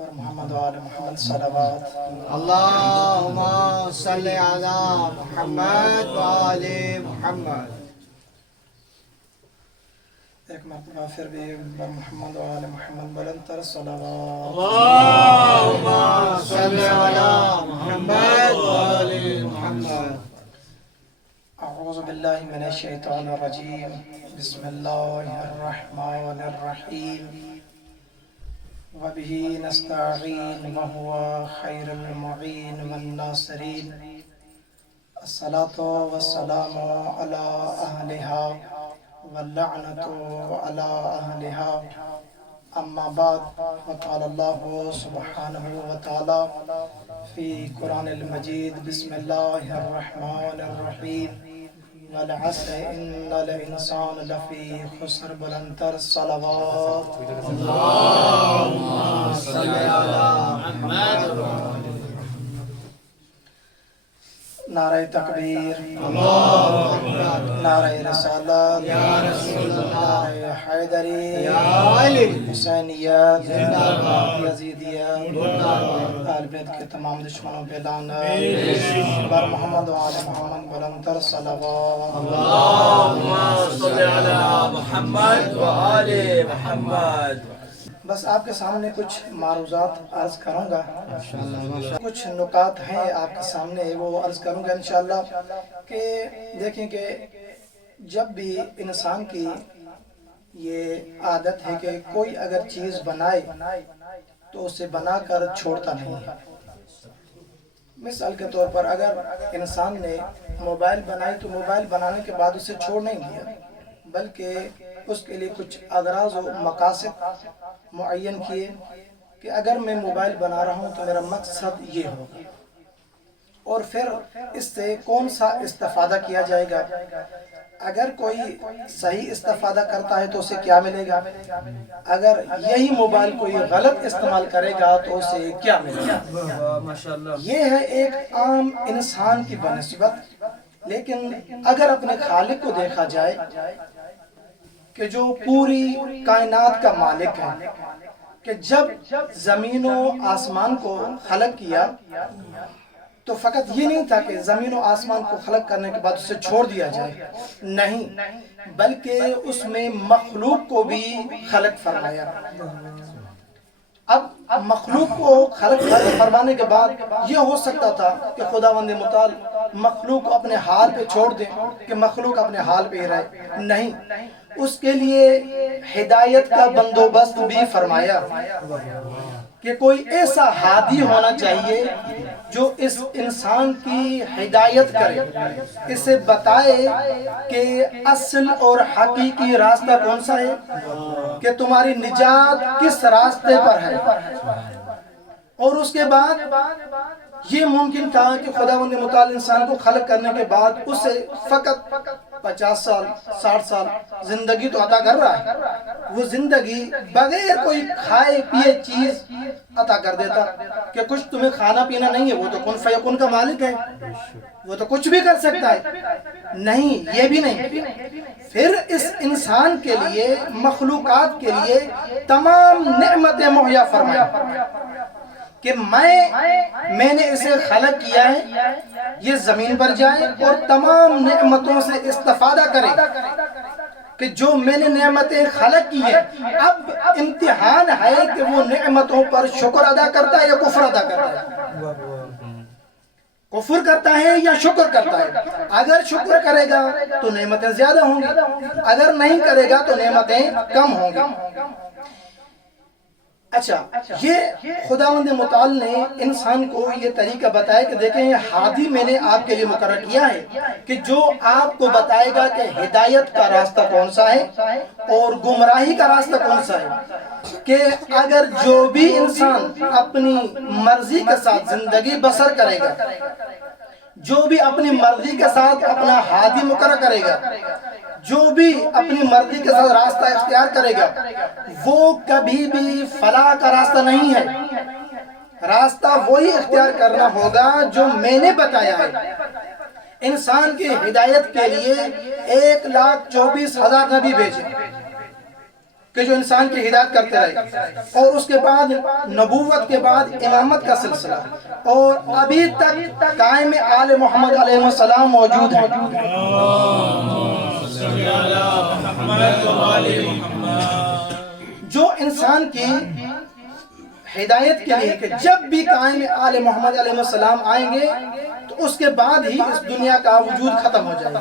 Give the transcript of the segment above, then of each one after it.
بر محمد وآل محمد صلوات اللهم صل على محمد وآل محمد. ایک مرتبہ پھر بھی بر محمد وآل محمد بلند تر صلوات. اللهم صل على محمد وآل محمد. اعوذ باللہ من الشیطان الرجیم. بسم اللہ الرحمن الرحیم. وبه نستعین وهو خیر المعین والناصرین. الصلاة والسلام على أهلها واللعنة على أهلها. أما بعد، فقال الله سبحانه وتعالى في قرآن المجيد: بسم الله الرحمن الرحيم. والعصر إن الإنسان لفي خسر. بلندتر صلوات. اللهم صل على محمد. نعرہ تکبیر، اللہ اکبر. نعرہ رسالت، یا رسول اللہ. نعرہ حیدری، یا علی. حسینیت، زندہ باد. یزیدیت، زندہ باد. اہل بیت کے تمام دشمنوں پہ لعنت. بر محمد و آل محمد بلندتر صلوات. اللهم صل على محمد وآل محمد. بس آپ کے سامنے کچھ معروضات عرض کروں گا، کچھ نکات ہیں آپ کے سامنے، وہ عرض کروں گا انشاءاللہ. کہ دیکھیں کہ جب بھی انسان کی یہ عادت ہے کہ کوئی اگر چیز بنائے تو اسے بنا کر چھوڑتا نہیں ہے. مثال کے طور پر اگر انسان نے موبائل بنائی تو موبائل بنانے کے بعد اسے چھوڑ نہیں دیا، بلکہ اس کے لیے کچھ اغراض و مقاصد معین کیے کہ اگر میں موبائل بنا رہا ہوں تو میرا مقصد یہ ہوگا، اور پھر اس سے کون سا استفادہ کیا جائے گا. اگر کوئی صحیح استفادہ کرتا ہے تو اسے کیا ملے گا، اگر یہی موبائل کوئی غلط استعمال کرے گا تو اسے کیا ملے گا. یہ ہے ایک عام انسان کی بنسبت. لیکن اگر اپنے خالق کو دیکھا جائے کہ جو پوری کائنات کا مالک ہے، کہ جب زمین و آسمان کو خلق کیا تو فقط یہ نہیں تھا کہ زمین و آسمان کو خلق کرنے کے بعد اسے چھوڑ دیا جائے، نہیں، بلکہ اس میں مخلوق کو بھی خلق فرمایا. اب مخلوق کو خلق فرمانے کے بعد یہ ہو سکتا تھا کہ خداوند متعال مخلوق کو اپنے حال پہ چھوڑ دیں کہ مخلوق اپنے حال پہ ہی رہے، نہیں، اس کے لیے ہدایت کا بندوبست بھی فرمایا کہ کوئی ایسا ہادی ہونا چاہیے جو اس انسان کی ہدایت کرے، اسے بتائے کہ اصل اور حقیقی راستہ کون سا ہے، کہ تمہاری نجات کس راستے پر ہے. اور اس کے بعد یہ ممکن تھا کہ خداوند متعال انسان کو خلق کرنے کے بعد اسے فقط 50 سال 60 سال زندگی تو عطا کر رہا ہے، وہ زندگی بغیر کوئی کھائے پیے چیز عطا کر دیتا کہ کچھ تمہیں کھانا پینا نہیں ہے، وہ تو کن فیکن کا مالک ہے، وہ تو کچھ بھی کر سکتا ہے. نہیں، یہ بھی نہیں. پھر اس انسان کے لیے، مخلوقات کے لیے تمام نعمتیں مہیا فرمایا کہ میں نے اسے خلق کیا ہے، یہ زمین پر جائے اور تمام نعمتوں سے استفادہ کرے. کہ جو میں نے نعمتیں خلق کی ہیں، اب امتحان ہے کہ وہ نعمتوں پر شکر ادا کرتا ہے یا کفر ادا کرتا ہے، کفر کرتا ہے یا شکر کرتا ہے. اگر شکر کرے گا تو نعمتیں زیادہ ہوں گی، اگر نہیں کرے گا تو نعمتیں کم ہوں گی. اچھا، یہ خداوند متعال نے انسان کو یہ طریقہ بتایا کہ دیکھیں یہ ہادی میں نے آپ کے لیے مقرر کیا ہے کہ جو آپ کو بتائے گا کہ ہدایت کا راستہ کون سا ہے اور گمراہی کا راستہ کون سا ہے. کہ اگر جو بھی انسان اپنی مرضی کے ساتھ زندگی بسر کرے گا، جو بھی اپنی مرضی کے ساتھ اپنا ہادی مقرر کرے گا، جو بھی اپنی مرضی کے ساتھ راستہ اختیار کرے گا، وہ کبھی بھی فلاح کا راستہ نہیں ہے. راستہ وہی اختیار کرنا ہوگا جو میں نے بتایا ہے. انسان کی ہدایت کے لیے 1,24,000 نبی بھیجے، کہ جو انسان کی ہدایت کرتے رہے، اور اس کے بعد نبوت کے بعد امامت کا سلسلہ، اور ابھی تک قائم آل محمد علیہ السلام موجود ہیں۔ جو انسان کی ہدایت کے لیے کہ جب بھی قائم آل محمد علیہ السلام آئیں گے تو اس کے بعد ہی اس دنیا کا وجود ختم ہو جائے گا۔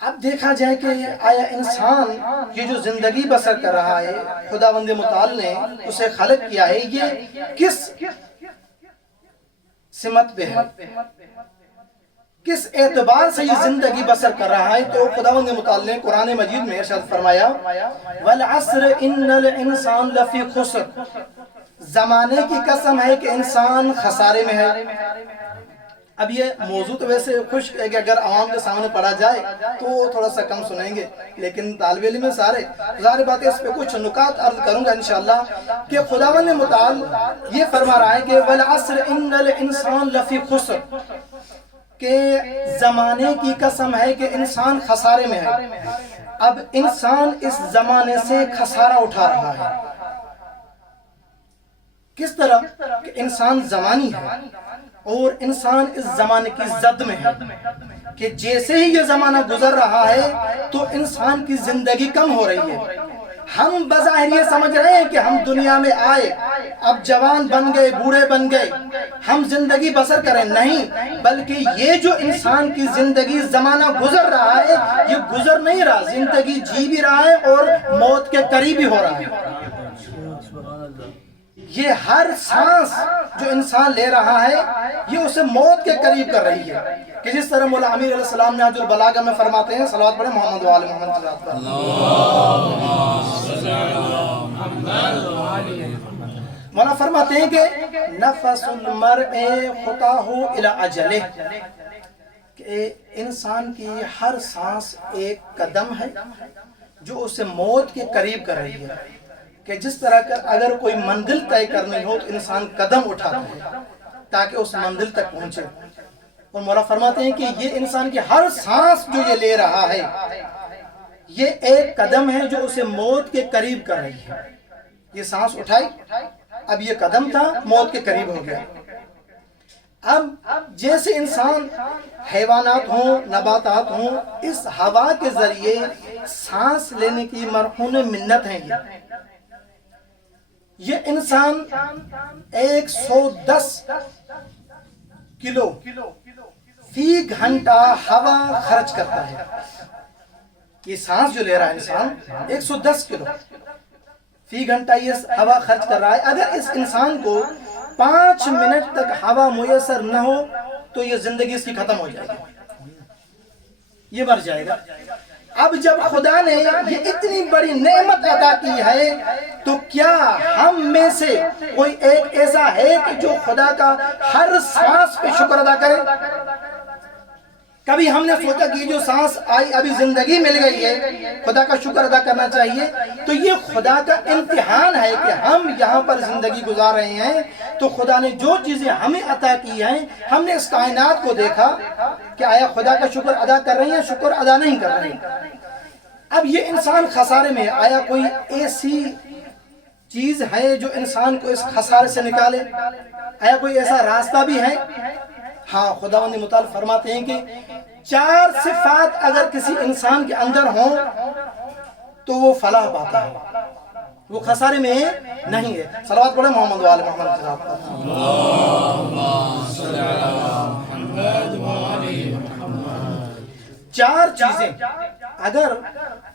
اب دیکھا جائے کہ آیا انسان یہ جو زندگی بسر کر رہا ہے، خداوند متعال نے اسے خلق کیا ہے، یہ کس سمت پہ ہے، کس اعتبار سے یہ زندگی بسر کر رہا ہے؟ تو خداوند متعال نے قرآن مجید میں ارشاد فرمایا وَالْعَصْرِ إِنَّ الْإِنسَانَ لَفِي خُسْرٍ، زمانے کی قسم ہے کہ انسان خسارے میں ہے۔ اب یہ موضوع تو ویسے خشک ہے کہ اگر عوام کے سامنے پڑھا جائے تو تھوڑا سا کم سنیں گے، لیکن طالب علم میں سارے ظاہر بات ہے، اس پہ کچھ نکات عرض کروں گا انشاءاللہ کہ خداوند متعال یہ فرما رہا ہے کہ وَالْعَصْرِ إِنَّ الْإِنسَانَ لَفِي خُسْرٍ، کہ زمانے کی قسم ہے کہ انسان خسارے میں ہے۔ اب انسان اس زمانے سے خسارہ اٹھا رہا ہے۔ کس طرح کہ انسان زمانی ہے اور انسان اس زمانے کی زد میں ہے کہ جیسے ہی یہ زمانہ گزر رہا ہے تو انسان کی زندگی کم ہو رہی ہے۔ ہم بظاہر یہ سمجھ رہے ہیں کہ ہم دنیا میں آئے، اب جوان بن گئے، بوڑھے بن گئے، ہم زندگی بسر کریں، نہیں، بلکہ یہ جو انسان کی زندگی زمانہ گزر رہا ہے یہ گزر نہیں رہا، زندگی جی بھی رہا ہے اور موت کے قریب بھی ہو رہا ہے۔ یہ ہر سانس جو انسان لے رہا ہے یہ اسے موت کے قریب کر رہی ہے، کہ جس طرح مولا امیر علیہ السلام نے نہج البلاغہ میں فرماتے ہیں، صلوات پڑھیں محمد و آل محمد کی ذات پر۔ مولا فرماتے ہیں کہ نفس المرء خطاہ الی اجلہ، کہ انسان کی ہر سانس ایک قدم ہے جو اسے موت کے قریب کر رہی ہے، کہ جس طرح کا اگر کوئی منزل طے کرنی ہو تو انسان قدم اٹھاتا ہے تاکہ اس منزل تک پہنچے۔ اور مولا فرماتے ہیں کہ یہ انسان کی ہر سانس جو یہ لے رہا ہے یہ ایک قدم ہے جو اسے موت کے قریب کر رہی ہے۔ یہ سانس اٹھائی، اب یہ قدم تھا، موت کے قریب ہو گیا۔ اب جیسے انسان، حیوانات ہوں، نباتات ہوں، اس ہوا کے ذریعے سانس لینے کی مرہون منت ہیں، یہ انسان 110 کلو فی گھنٹہ ہوا خرچ کرتا ہے۔ یہ سانس جو لے رہا ہے انسان 110 کلو فی گھنٹہ یہ ہوا خرچ کر رہا ہے۔ اگر اس انسان کو 5 منٹ تک ہوا میسر نہ ہو تو یہ زندگی اس کی ختم ہو جائے گی، یہ مر جائے گا۔ اب جب خدا نے یہ اتنی بڑی نعمت عطا کی ہے تو کیا ہم میں سے کوئی ایک ایسا ہے کہ جو خدا کا ہر سانس پہ شکر ادا کرے؟ کبھی ہم نے سوچا کہ جو سانس آئی ابھی زندگی مل گئی ہے خدا کا شکر ادا کرنا چاہیے؟ تو یہ خدا کا امتحان ہے کہ ہم یہاں پر زندگی گزار رہے ہیں تو خدا نے جو چیزیں ہمیں عطا کی ہیں، ہم نے اس کائنات کو دیکھا کہ آیا خدا کا شکر ادا کر رہے ہیں، شکر ادا نہیں کر رہے ہیں۔ اب یہ انسان خسارے میں ہے، آیا کوئی ایسی چیز ہے جو انسان کو اس خسارے سے نکالے؟ آیا کوئی ایسا راستہ بھی ہے؟ ہاں، خداوند متعال فرماتے ہیں کہ 4 صفات اگر کسی انسان کے اندر ہوں تو وہ فلاح پاتا ہے، وہ خسارے میں نہیں ہے۔ صلوات پڑھیں محمد و آل محمد کی ذات پر۔ اللہم صلی علی محمد و آل محمد۔ 4 چیزیں اگر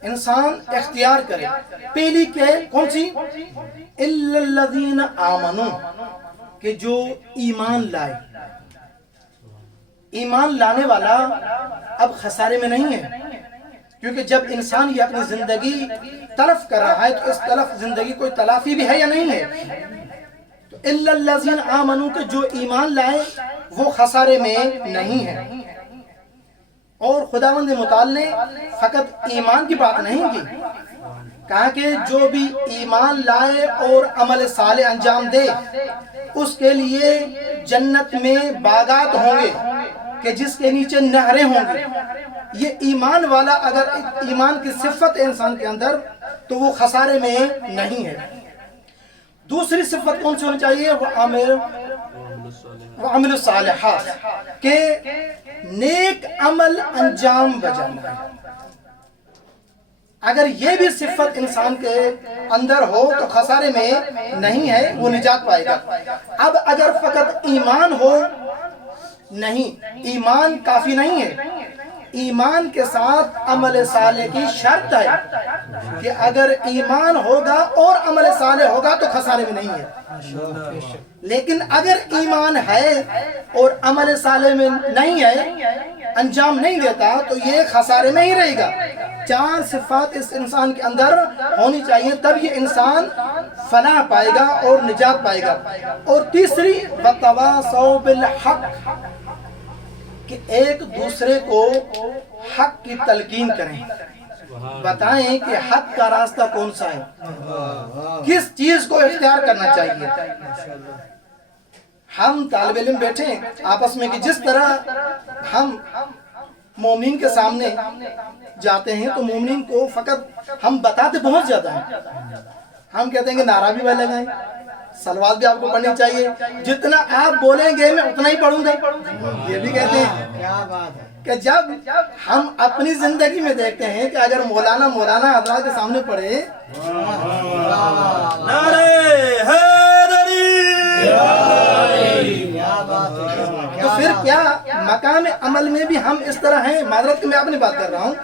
انسان اختیار کرے، پہلی کہ کون سی؟ الا الذین آمنوا، کہ جو ایمان لائے۔ ایمان لانے والا اب خسارے میں نہیں ہے، کیونکہ جب انسان یہ اپنی زندگی تلف کر رہا ہے تو اس تلف زندگی کوئی تلافی بھی ہے یا نہیں ہے؟ تو الا الذین آمنوا، کہ جو ایمان لائے وہ خسارے میں نہیں ہے۔ اور خداوند متعال نے فقط ایمان کی بات نہیں کی، کہا کہ جو بھی ایمان لائے اور عمل صالح انجام دے اس کے لیے جنت میں باغات ہوں گے کہ جس کے نیچے نہریں ہوں گی۔ یہ ایمان والا اگر ایمان کی صفت ہے انسان کے اندر تو وہ خسارے میں نہیں ہے۔ دوسری صفت کون سی ہونی چاہیے؟ وہ عمل الصالحات، کہ نیک عمل انجام بجانا ہے۔ اگر یہ بھی صفت انسان کے اندر ہو تو خسارے میں نہیں ہے، وہ نجات پائے گا۔ اب اگر فقط ایمان ہو، نہیں، ایمان کافی نہیں ہے، ایمان کے ساتھ عمل صالح کی شرط ہے کہ اگر ایمان ہوگا اور عمل صالح ہوگا تو خسارے میں نہیں ہے۔ لیکن اگر ایمان ہے اور عمل صالح میں نہیں ہے، انجام نہیں دیتا، تو یہ خسارے میں ہی رہے گا۔ 4 صفات اس انسان کے اندر ہونی چاہیے، تب یہ انسان فلاح پائے گا اور نجات پائے گا۔ اور تیسری وَتَوَاصَوْا بِالْحَقِّ، کہ ایک دوسرے کو حق کی تلقین کریں، بتائیں کہ حق کا راستہ کون سا ہے، کس چیز کو اختیار کرنا چاہیے۔ ہم طالب علم بیٹھے آپس میں کہ جس طرح ہم مومنین کے سامنے جاتے ہیں تو مومنین کو فقط ہم بتاتے بہت زیادہ ہیں، ہم کہتے ہیں کہ نعرہ بھی لگائیں، صلوات بھی آپ کو پڑھنی چاہیے، جتنا آپ بولیں گے میں اتنا ہی پڑھوں گا، یہ بھی کہتے ہیں۔ کیا بات ہے کہ جب ہم اپنی زندگی میں دیکھتے ہیں کہ اگر مولانا حضرات کے سامنے پڑھے، نعرہ حیدری، تو پھر کیا مقام عمل میں بھی ہم اس طرح ہیں؟ معذرت کہ میں اپنی بات کر رہا ہوں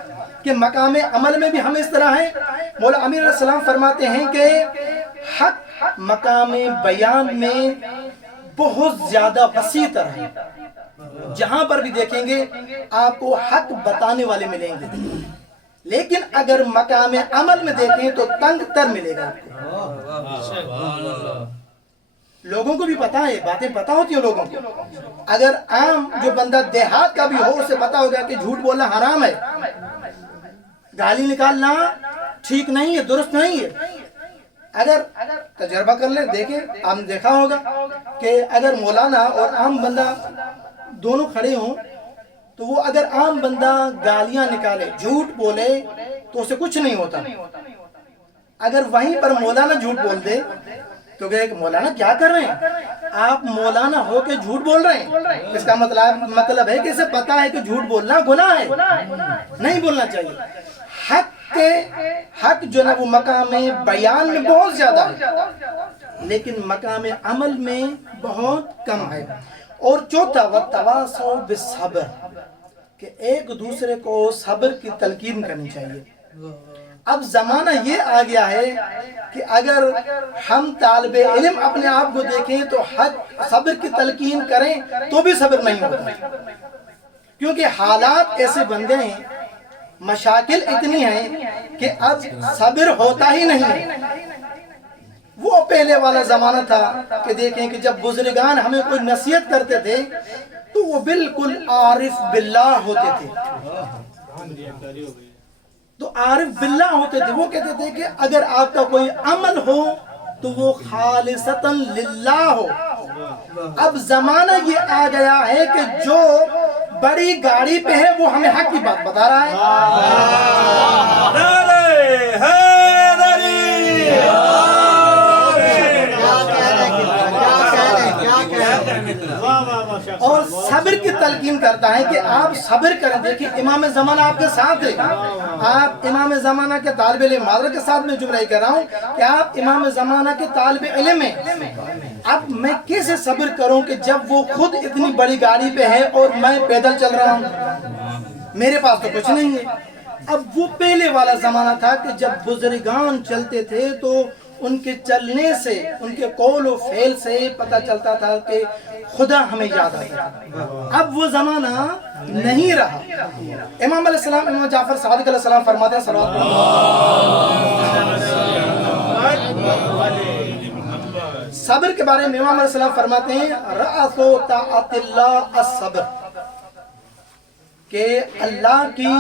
کہ مقام عمل میں بھی ہم اس طرح ہیں۔ مولا امیر علیہ السلام فرماتے ہیں کہ حق مقام بیان میں بہت زیادہ وسیع تر ہے، جہاں پر بھی دیکھیں گے آپ کو حق بتانے والے ملیں گے، لیکن اگر مقام عمل میں دیکھیں تو تنگ تر ملے گا آپ کو۔ لوگوں کو بھی پتا ہے، باتیں پتا ہوتی ہیں لوگوں کو۔ اگر عام جو بندہ دیہات کا بھی ہو، اسے پتا ہوگا کہ جھوٹ بولنا حرام ہے، گالی نکالنا ٹھیک نہیں ہے، درست نہیں ہے۔ اگر تجربہ کر لیں، دیکھیں، آپ نے دیکھا ہوگا کہ اگر مولانا اور عام بندہ دونوں کھڑے ہوں تو وہ اگر عام بندہ گالیاں نکالے، جھوٹ بولے تو اسے کچھ نہیں ہوتا۔ اگر وہیں پر مولانا جھوٹ بول دے تو کہ مولانا کیا کر رہے ہیں آپ؟ مولانا ہو کے جھوٹ بول رہے ہیں، اس کا مطلب ہے کہ اسے پتا ہے کہ جھوٹ بولنا گناہ ہے، نہیں بولنا چاہیے۔ حق جو ہے وہ مقام بیان میں بہت زیادہ ہے، لیکن مقام عمل میں بہت کم ہے۔ اور چوتھا وَتَوَاصَوْا بِالصَّبْرِ، کہ ایک دوسرے کو صبر کی تلقین کرنی چاہیے۔ اب زمانہ یہ آ گیا ہے کہ اگر ہم طالب علم اپنے آپ کو دیکھیں تو حق صبر کی تلقین کریں تو بھی صبر نہیں ہوتا، کیونکہ حالات ایسے بن گئے ہیں، مشاکل اتنی ہیں کہ اب صبر ہوتا ہی نہیں ہے۔ وہ پہلے والا زمانہ تھا کہ دیکھیں کہ جب بزرگان ہمیں کوئی نصیحت کرتے تھے تو وہ بالکل عارف باللہ ہوتے تھے، تو عارف باللہ ہوتے تھے، وہ کہتے تھے کہ اگر آپ کا کوئی عمل ہو تو وہ خالصتاً للہ ہو۔ اب زمانہ یہ آ گیا ہے کہ جو بڑی گاڑی پہ ہے وہ ہمیں حق کی بات بتا رہا ہے۔ نعرہ حیدری، اور صبر کی تلقین کرتا ہے کہ آپ صبر کریں۔ دیکھیں امام زمانہ آپ کے ساتھ ہے، آپ امام زمانہ کے طالب علم، معذرت کے ساتھ میں جملہ کر رہا ہوں کہ آپ امام زمانہ کے طالب علم ہیں۔ اب میں کیسے صبر کروں کہ جب وہ خود اتنی بڑی گاڑی پہ ہے اور میں پیدل چل رہا ہوں، میرے پاس تو کچھ نہیں ہے۔ اب وہ پہلے والا زمانہ تھا کہ جب بزرگان چلتے تھے تو ان کے چلنے سے، ان کے قول و فعل سے پتہ چلتا تھا کہ خدا ہمیں یاد آتا تھا۔ اب وہ زمانہ نہیں رہا۔ امام علیہ السلام، امام جعفر صادق علیہ السلام فرماتے ہیں صلوات صبر کے بارے میں، امام علیہ السلام فرماتے ہیں رأس طاعت اللہ الصبر، کہ اللہ کی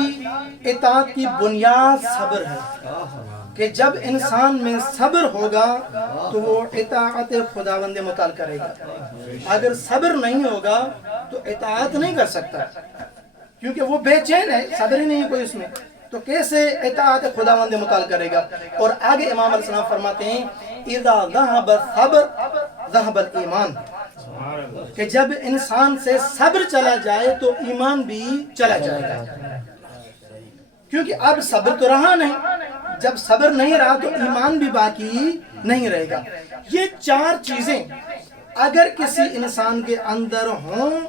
اطاعت کی بنیاد صبر ہے، کہ جب انسان میں صبر ہوگا تو وہ اطاعت خداوند متعال کرے گا۔ اگر صبر نہیں ہوگا تو اطاعت نہیں کر سکتا، کیونکہ وہ بے چین ہے، صبر ہی نہیں کوئی اس میں۔ تو کیسے اطاعت خداوند متعال کرے گا؟ اور آگے امام علیہ السلام فرماتے ہیں اذا ذهب الصبر ذهب الایمان، کہ جب انسان سے صبر چلا جائے تو ایمان بھی چلا جائے گا، کیونکہ اب صبر تو رہا نہیں، جب صبر نہیں رہا تو ایمان بھی باقی نہیں رہے گا۔ یہ چار چیزیں اگر کسی انسان کے اندر ہوں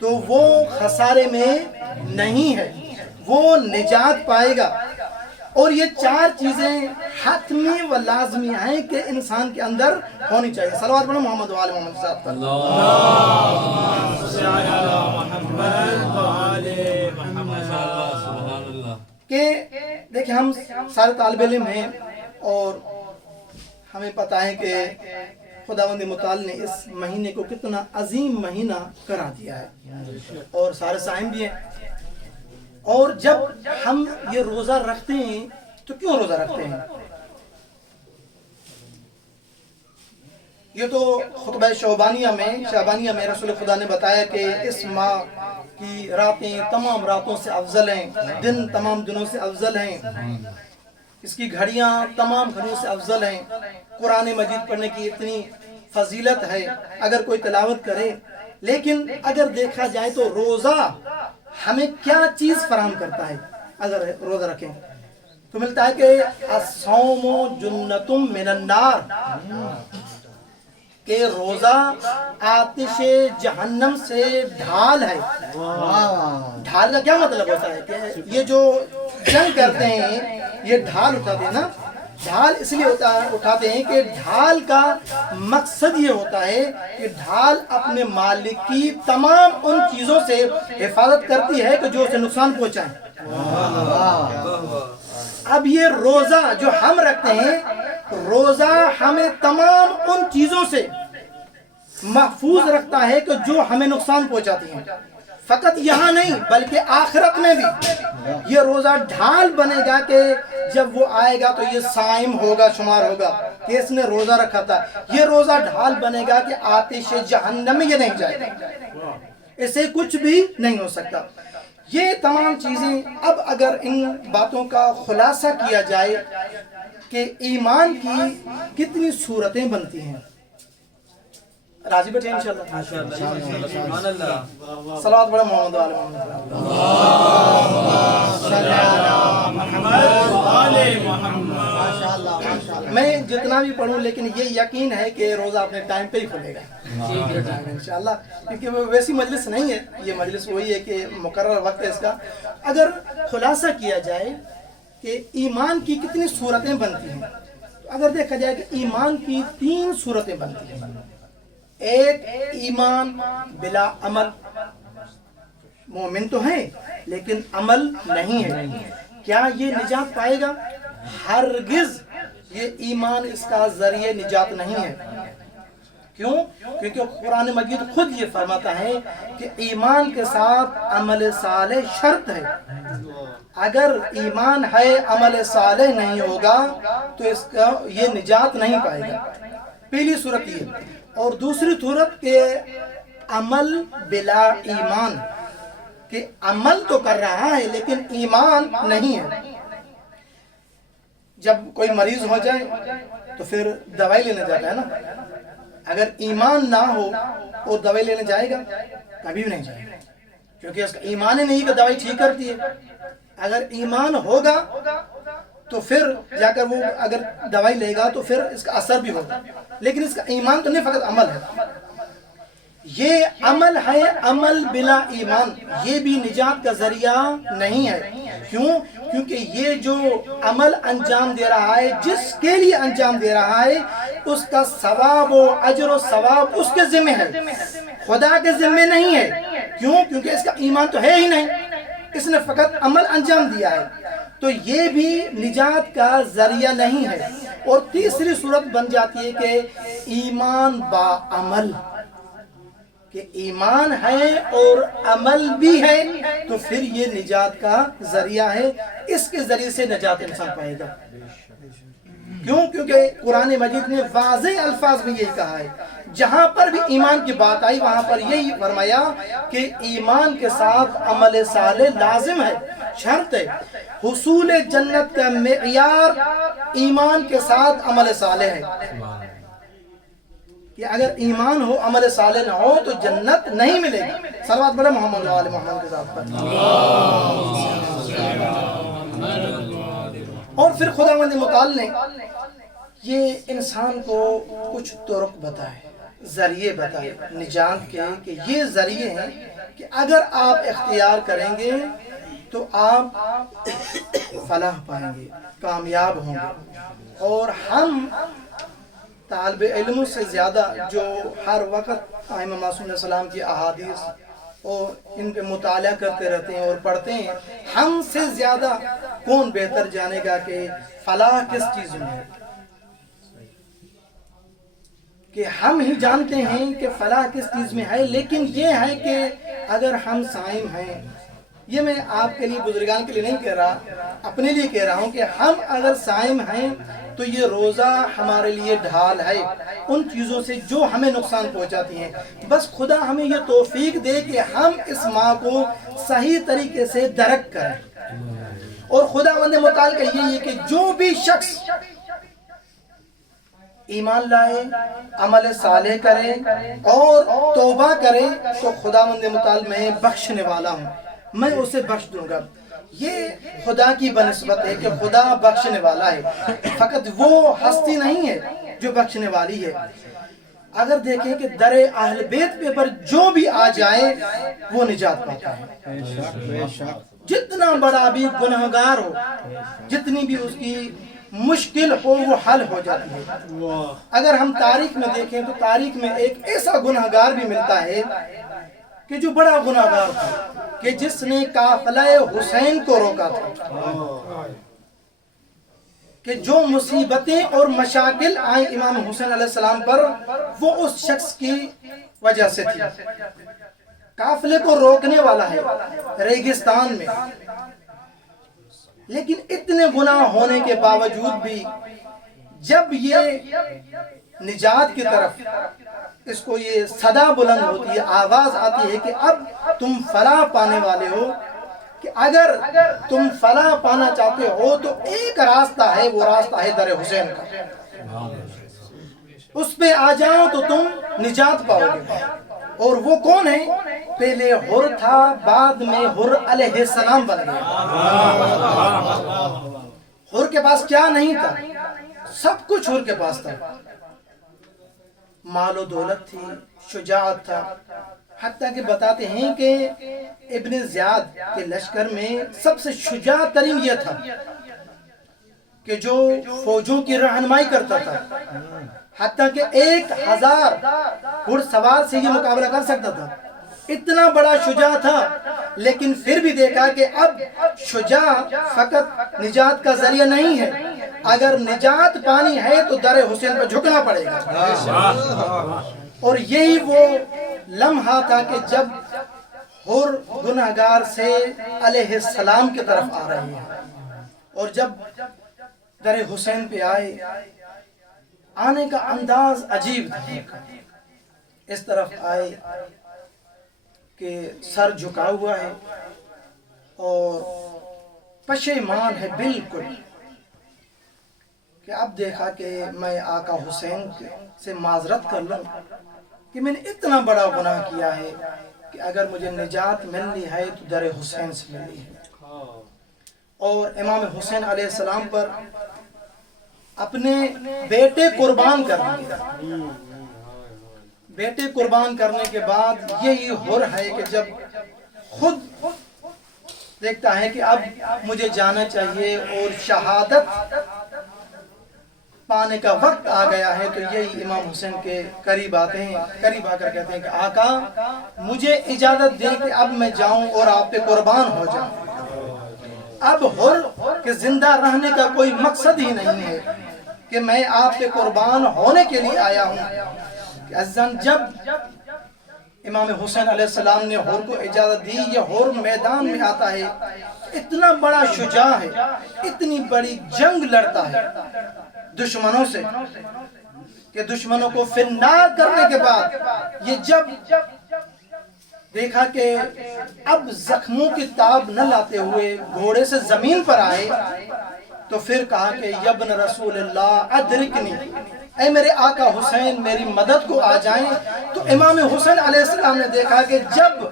تو وہ خسارے میں نہیں ہے، وہ نجات پائے گا۔ اور یہ چار چیزیں حتمی و لازمی ہیں کہ انسان کے اندر ہونی چاہیے۔ صلوات پڑھو محمد و آل محمد صاحب پر۔ کہ دیکھیں ہم سارے طالب علم ہیں اور ہمیں پتہ ہے کہ خداوند متعال نے اس مہینے کو کتنا عظیم مہینہ کرا دیا ہے اور سارے صائم بھی ہیں۔ اور جب ہم یہ روزہ رکھتے ہیں تو کیوں روزہ رکھتے ہیں؟ یہ تو خطبہ شعبانیہ میں رسول خدا نے بتایا کہ اس ماہ کی راتیں تمام راتوں سے افضل ہیں، دن تمام دنوں سے افضل ہیں، اس کی گھڑیاں تمام گھڑیوں سے افضل ہیں، قرآن مجید پڑھنے کی اتنی فضیلت ہے اگر کوئی تلاوت کرے۔ لیکن اگر دیکھا جائے تو روزہ ہمیں کیا چیز فراہم کرتا ہے؟ اگر روزہ رکھیں تو ملتا ہے کہ الصوم جنۃ من النار، کہ روزہ آتش جہنم سے ڈھال ہے۔ ڈھال کا کیا مطلب ہوتا ہے؟ کہ یہ جو جنگ کرتے ہیں یہ ڈھال اٹھاتے ہیں نا، ڈھال اس لیے اٹھاتے ہیں کہ ڈھال کا مقصد یہ ہوتا ہے کہ ڈھال اپنے مالک کی تمام ان چیزوں سے حفاظت کرتی ہے کہ جو اسے نقصان پہنچائیں۔ اب یہ روزہ جو ہم رکھتے ہیں، روزہ ہمیں تمام ان چیزوں سے محفوظ رکھتا ہے کہ جو ہمیں نقصان پہنچاتی ہیں۔ فقط یہاں نہیں بلکہ آخرت میں بھی یہ روزہ ڈھال بنے گا کہ جب وہ آئے گا تو یہ صائم ہوگا، شمار ہوگا کہ اس نے روزہ رکھا تھا۔ یہ روزہ ڈھال بنے گا کہ آتش جہنم میں یہ نہیں جائے گا، اسے کچھ بھی نہیں ہو سکتا۔ یہ تمام چیزیں اب اگر ان باتوں کا خلاصہ کیا جائے کہ ایمان کی کتنی صورتیں بنتی ہیں، راضی بیٹھے انشاءاللہ۔ صلوات پڑھو محمد و آل محمد۔ میں جتنا بھی پڑھوں لیکن یہ یقین ہے کہ روزہ اپنے ٹائم پہ ہی کھلے گا انشاءاللہ، کیونکہ وہ ویسی مجلس نہیں ہے، یہ مجلس وہی ہے کہ مقرر وقت ہے اس کا۔ اگر خلاصہ کیا جائے کہ ایمان کی کتنی صورتیں بنتی ہیں، اگر دیکھا جائے کہ ایمان کی 3 صورتیں بنتی ہیں۔ ایک ایمان بلا عمل، مومن تو ہیں لیکن عمل نہیں ہے، کیا یہ نجات پائے گا؟ ہرگز یہ ایمان اس کا ذریعہ نجات نہیں ہے۔ کیوں؟ کیونکہ قرآن مجید خود یہ فرماتا ہے کہ ایمان کے ساتھ عمل صالح شرط ہے۔ اگر ایمان ہے عمل صالح نہیں ہوگا تو اس کا یہ نجات نہیں پائے گا۔ پہلی صورت یہ، اور دوسری صورت کہ عمل بلا ایمان، کہ عمل تو کر رہا ہے لیکن ایمان نہیں ہے۔ جب کوئی مریض ہو جائے تو پھر دوائی لینے جاتا ہے نا، اگر ایمان نہ ہو اور دوائی لینے جائے گا کبھی بھی نہیں جائے گا، کیونکہ اس کا ایمان ہی نہیں کہ دوائی ٹھیک کرتی ہے۔ اگر ایمان ہوگا تو پھر جا کر وہ اگر دوائی لے گا تو پھر اس کا اثر بھی ہوگا، لیکن اس کا ایمان تو نہیں، فقط عمل ہے۔ یہ عمل ہے، عمل بلا ایمان، یہ بھی نجات کا ذریعہ نہیں ہے۔ کیوں؟ کیونکہ یہ جو عمل انجام دے رہا ہے، جس کے لیے انجام دے رہا ہے، اس کا ثواب و اجر و ثواب اس کے ذمہ ہے، خدا کے ذمہ نہیں ہے۔ کیوں؟ کیونکہ اس کا ایمان تو ہے ہی نہیں، اس نے فقط عمل انجام دیا ہے، تو یہ بھی نجات کا ذریعہ نہیں ہے۔ اور تیسری صورت بن جاتی ہے کہ ایمان با عمل، کہ ایمان ہے اور عمل بھی ہے تو پھر یہ نجات کا ذریعہ ہے، اس کے ذریعے سے نجات انسان پائے گا۔ کیوں؟ کیونکہ قرآن مجید نے واضح الفاظ میں یہی کہا ہے، جہاں پر بھی ایمان کی بات آئی وہاں پر یہی فرمایا کہ ایمان کے ساتھ عمل صالح لازم ہے، شرط ہے۔ حصول جنت کا معیار ایمان کے ساتھ عمل صالح ہے، کہ اگر ایمان ہو عمل صالح نہ ہو تو جنت نہیں ملے گی۔ صلوات پڑھیں محمد و آل محمد کے ساتھ پر۔ اور پھر خداوند متعال نے یہ انسان کو کچھ طرق بتائے، ذریعے بتائے نجات کے، کہ یہ ذریعے ہیں کہ اگر آپ اختیار کریں گے تو آپ فلاح پائیں گے، کامیاب ہوں گے۔ اور ہم طالب علموں سے زیادہ جو ہر وقت ائمہ معصومین علیہ السلام کی احادیث اور ان پہ مطالعہ کرتے رہتے ہیں اور پڑھتے ہیں، ہم سے زیادہ کون بہتر جانے گا کہ فلاح کس چیز میں ہے؟ کہ ہم ہی جانتے ہیں کہ فلاح کس چیز میں ہے، لیکن یہ ہے کہ اگر ہم صائم ہیں، یہ میں آپ کے لیے بزرگان کے لیے نہیں کہہ رہا، اپنے لیے کہہ رہا ہوں کہ ہم اگر صائم ہیں تو یہ روزہ ہمارے لیے ڈھال ہے ان چیزوں سے جو ہمیں نقصان پہنچاتی ہیں۔ بس خدا ہمیں یہ توفیق دے کہ ہم اس ماہ کو صحیح طریقے سے درک کریں۔ اور خداوند متعال کا یہ کہ جو بھی شخص ایمان لائے، عمل صالح کرے اور توبہ کرے تو خداوند متعال میں بخشنے والا ہوں، میں اسے بخش دوں گا۔ یہ خدا کی بنسبت ہے کہ خدا بخشنے والا ہے، فقط وہ ہستی نہیں ہے جو بخشنے والی ہے۔ اگر دیکھیں کہ در اہل بیت پہ پر جو بھی آ جائے وہ نجات پاتا ہے، جتنا بڑا بھی گنہگار ہو، جتنی بھی اس کی مشکل ہو وہ حل ہو جاتی ہے۔ اگر ہم تاریخ میں دیکھیں تو تاریخ میں ایک ایسا گنہگار بھی ملتا ہے کہ جو بڑا گنہگار تھا، کہ جس نے قافلہ حسین کو روکا تھا، کہ جو مصیبتیں اور مشاکل آئیں امام حسین علیہ السلام پر وہ اس شخص کی وجہ سے تھی۔ قافلے کو روکنے والا ہے ریگستان میں، لیکن اتنے گناہ ہونے کے باوجود بھی جب یہ نجات کی طرف اس کو یہ صدا بلند ہوتی ہے، آواز آتی ہے کہ اب تم فلاح پانے والے ہو، کہ اگر تم فلاح پانا چاہتے ہو تو ایک راستہ ہے، وہ راستہ ہے در حسین کا، اس پہ آ جاؤ تو تم نجات پاؤ گے۔ اور وہ کون ہے؟ پہلے حر تھا، بعد میں حر علیہ السلام بن گیا۔ حر کے پاس کیا نہیں تھا؟ سب کچھ حر کے پاس تھا، مال و دولت تھی، شجاعت تھا، حتیٰ کہ بتاتے ہیں کہ ابن زیاد کے لشکر میں سب سے شجاع ترین یہ تھا کہ جو فوجوں کی رہنمائی کرتا تھا، حتیٰ کہ 1000 گھڑ سوار سے یہ مقابلہ کر سکتا تھا، اتنا بڑا شجاع تھا۔ لیکن پھر بھی دیکھا کہ اب شجاع فقط نجات کا ذریعہ نہیں ہے، اگر نجات پانی ہے تو در حسین پر جھکنا پڑے گا۔ اور یہی وہ لمحہ تھا کہ جب حر گنہگار سے علیہ السلام کی طرف آ رہے ہیں، اور جب در حسین پہ آئے، آنے کا انداز عجیب تھا، اس طرف آئے کہ سر جھکا ہوا ہے اور پشیمان ہے بالکل، کہ اب دیکھا کہ میں آقا حسین سے معذرت کر لوں کہ میں نے اتنا بڑا گناہ کیا ہے کہ اگر مجھے نجات ملنی ہے تو در حسین سے ملنی ہے۔ اور امام حسین علیہ السلام پر اپنے بیٹے قربان کرنے، بیٹے قربان کرنے کے بعد یہی حر ہے کہ جب خود دیکھتا ہے کہ اب مجھے جانا چاہیے اور شہادت پانے کا وقت آ گیا ہے، تو یہی امام حسین کے قریب آتے ہیں، قریب آ کر کہتے ہیں کہ آقا مجھے اجازت دیں کہ اب میں جاؤں اور آپ پہ قربان ہو جاؤں۔ اب حر کے زندہ رہنے کا کوئی مقصد ہی نہیں ہے کہ میں آپ پہ قربان ہونے کے لیے آیا ہوں۔ عزیزان، جب امام حسین علیہ السلام نے حر کو اجازت دی، یہ حر میدان میں آتا ہے، اتنا بڑا شجاع ہے، اتنی بڑی جنگ لڑتا ہے دشمنوں سے، کہ دشمنوں کو فنار کرنے کے بعد یہ جب دیکھا کہ اب زخموں کی تاب نہ لاتے ہوئے گھوڑے سے زمین پر آئے تو پھر کہا کہ یبن رسول اللہ ادرکنی، اے میرے آقا حسین میری مدد کو آ جائیں۔ تو امام حسین علیہ السلام نے دیکھا کہ جب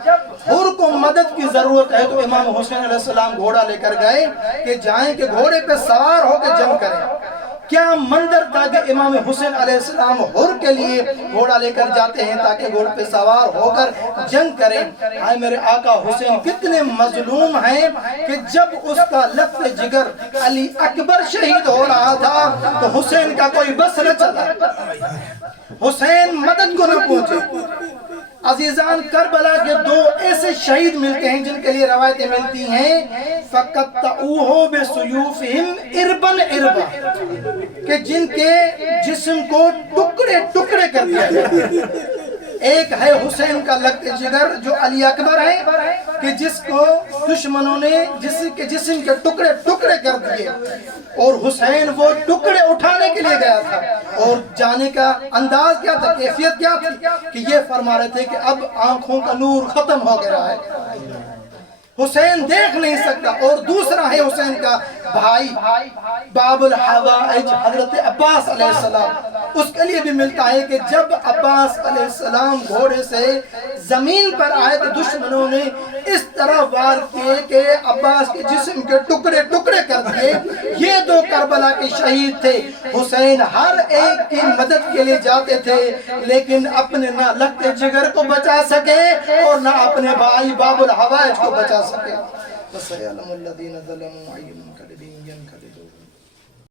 حر کو مدد کی ضرورت ہے تو امام حسین علیہ السلام گھوڑا لے کر گئے کہ جائیں کہ گھوڑے پہ سوار ہو کے جنگ کریں۔ کیا منظر تھا کہ امام حسین علیہ السلام حر کے لیے گھوڑا لے کر جاتے ہیں تاکہ گھوڑے پہ سوار ہو کر جنگ کریں۔ آئے میرے آقا حسین کتنے مظلوم ہیں کہ جب اس کا لفظ جگر علی اکبر شہید ہو رہا تھا تو حسین کا کوئی بس نہ چلا، حسین مدد کو نہ پہنچے۔ عزیزان کربلا کے دو ایسے شہید ملتے ہیں جن کے لیے روایتیں ملتی ہیں فَقَطَّعُوهُ بِسُيُوفِهِمْ إِرْبًا إِرْبًا، کہ جن کے جسم کو ٹکڑے ٹکڑے کر دیا گیا۔ ایک ہے حسین کا لقب جگر جو علی اکبر ہے کہ جس کو دشمنوں نے جسم کے ٹکڑے ٹکڑے کر دیے، اور حسین وہ ٹکڑے اٹھانے کے لیے گیا تھا، اور جانے کا انداز کیا تھا، کیفیت کیا تھی کہ یہ فرما رہے تھے کہ اب آنکھوں کا نور ختم ہو گیا ہے، حسین دیکھ نہیں سکتا۔ اور دوسرا ہے حسین کا بھائی باب الحوائج حضرت عباس علیہ السلام، اس کے لیے بھی ملتا ہے کہ جب عباس علیہ السلام گھوڑے سے زمین پر آئے تو دشمنوں نے اس طرح وار کیے کہ عباس کے جسم کے ٹکڑے ٹکڑے کر دیے۔ یہ دو کربلا کے شہید تھے۔ حسین ہر ایک کی مدد کے لیے جاتے تھے لیکن اپنے نہ لگتے جگر کو بچا سکے اور نہ اپنے بھائی باب الحوائج کو بچا سکے۔ وَسَيَعْلَمُ الَّذِينَ ظَلَمُوا أَيُّ